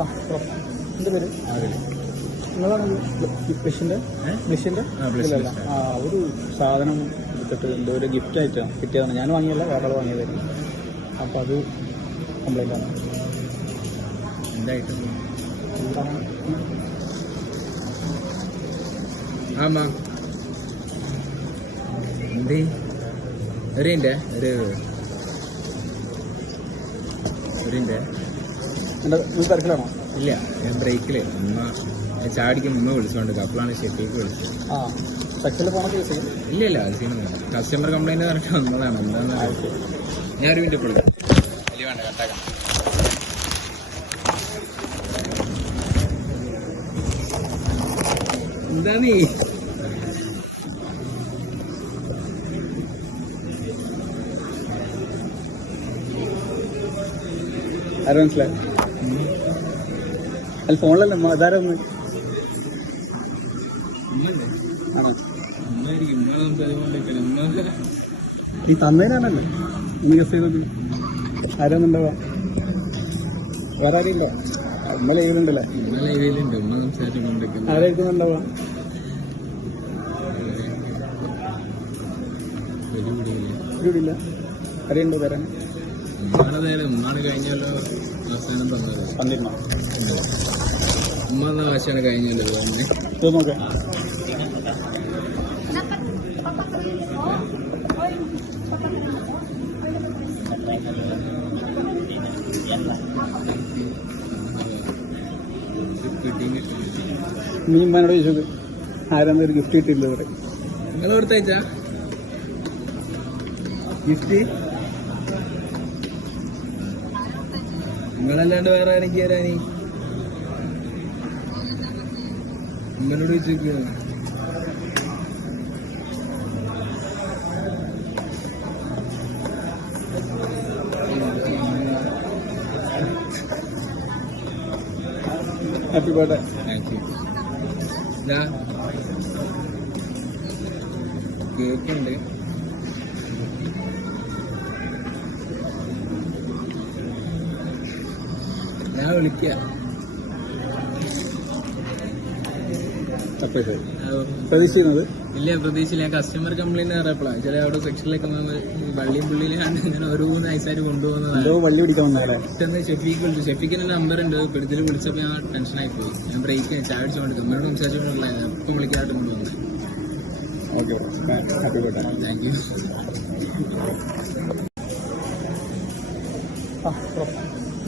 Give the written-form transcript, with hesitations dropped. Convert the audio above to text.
ആ എൻ്റെ പേര് നിങ്ങളാണ് ബ്ലിഷിൻ്റെ ആ ഒരു സാധനം എടുത്തിട്ട് എന്തോ ഒരു ഗിഫ്റ്റ് ആയിട്ടാണ് കിട്ടിയതാണ്. ഞാൻ വാങ്ങിയല്ല, വേറെ ആൾ വാങ്ങിയതായിരുന്നു. അപ്പോൾ അത് കംപ്ലൈൻ്റ് ആണ്. എന്തായിട്ട് ആമാ എന്തേ ഒരിൻ്റെ എൻ്റെ തിരക്കിലാണോ? ഇല്ല, ഞാൻ ബ്രേക്കിൽ ഉമ്മ ചാടിക്കും മുമ്പ് വിളിച്ചോണ്ട് അപ്പോഴാണ് ഷെഫിക്ക് വിളിച്ചത്. ആ സെക്ഷനിൽ പോകണ കേസ് ഇല്ല അത് ചെയ്യണമെന്നില്ല. കസ്റ്റമർ കംപ്ലൈൻറ്റ് പറഞ്ഞിട്ട് വന്നതാണ്. എന്താണെന്ന് ഞാൻ ഒരു മിനിറ്റ് വിളിക്കാം. വലിയ വേണ്ട, കട്ടാക്കാം. എന്താ നീ ആരും മനസ്സിലായി? അല്ല ഫോണിലല്ലേ അതാരൊന്ന് ഈ തന്നതിനാണല്ലേ ഇന്ന് ഗസ് ചെയ്തത്. ആരൊന്നുണ്ടാവാ? വേറെ ആരും ഇല്ല. ഉമ്മ ലൈവിലുണ്ടല്ലേ? ആരായിരിക്കുന്നുണ്ടാവാ? ഇല്ല അറിയണ്ടോ തരാൻ? ഉമ്മാണ് കഴിഞ്ഞല്ലോ അവസാനം തന്നത്. തന്നിരുന്നോ? ഉമ്മ എന്ന ആശയാണ് കഴിഞ്ഞല്ലോ തന്നെ. ഇത് നോക്കാം. നീ ഉമ്മനോട് ചോദിച്ചത് ആരാന്ന് ഒരു ഗിഫ്റ്റ് കിട്ടിയില്ല ഇവിടെ. നിങ്ങൾ കൊടുത്തയച്ചാ ഗിഫ്റ്റ്? നിങ്ങളല്ലാണ്ട് വേറെ ആരെങ്കിലും തരാനി? ഉമ്മനോട് ചോദിച്ചു. Happy birthday. Thank you. കേക്കുണ്ട്. ഞാൻ വിളിക്കാം. പ്രതീക്ഷിക്കുന്നത് ഇല്ല, പ്രതീക്ഷയില്ല. ഞാൻ കസ്റ്റമർ കംപ്ലൈന്റ് അറിയപ്പോഴാണ് ചില അവിടെ സെക്ഷനിലേക്ക് വള്ളിയും പുള്ളിയിലാണ് ഇങ്ങനെ ഓരോ നൈസായിട്ട് കൊണ്ടുപോകുന്നത്. വള്ളി പിടിക്കാൻ വന്നാലേ ഷെഫിക്ക് വിളിച്ചു. ഷെഫിക്കിന്റെ നമ്പർ ഉണ്ട്. ഇതിൽ വിളിച്ചപ്പോൾ ഞാൻ ടെൻഷനായി പോയി. ഞാൻ ബ്രേക്ക് ചാടിച്ചോണ്ട് കമ്പനിയോട് സംസാരിച്ചുകൊണ്ടുള്ള ഇപ്പം വിളിക്കാനായിട്ട് മുമ്പ് വന്നത്. Okay, happy birthday. Thank U.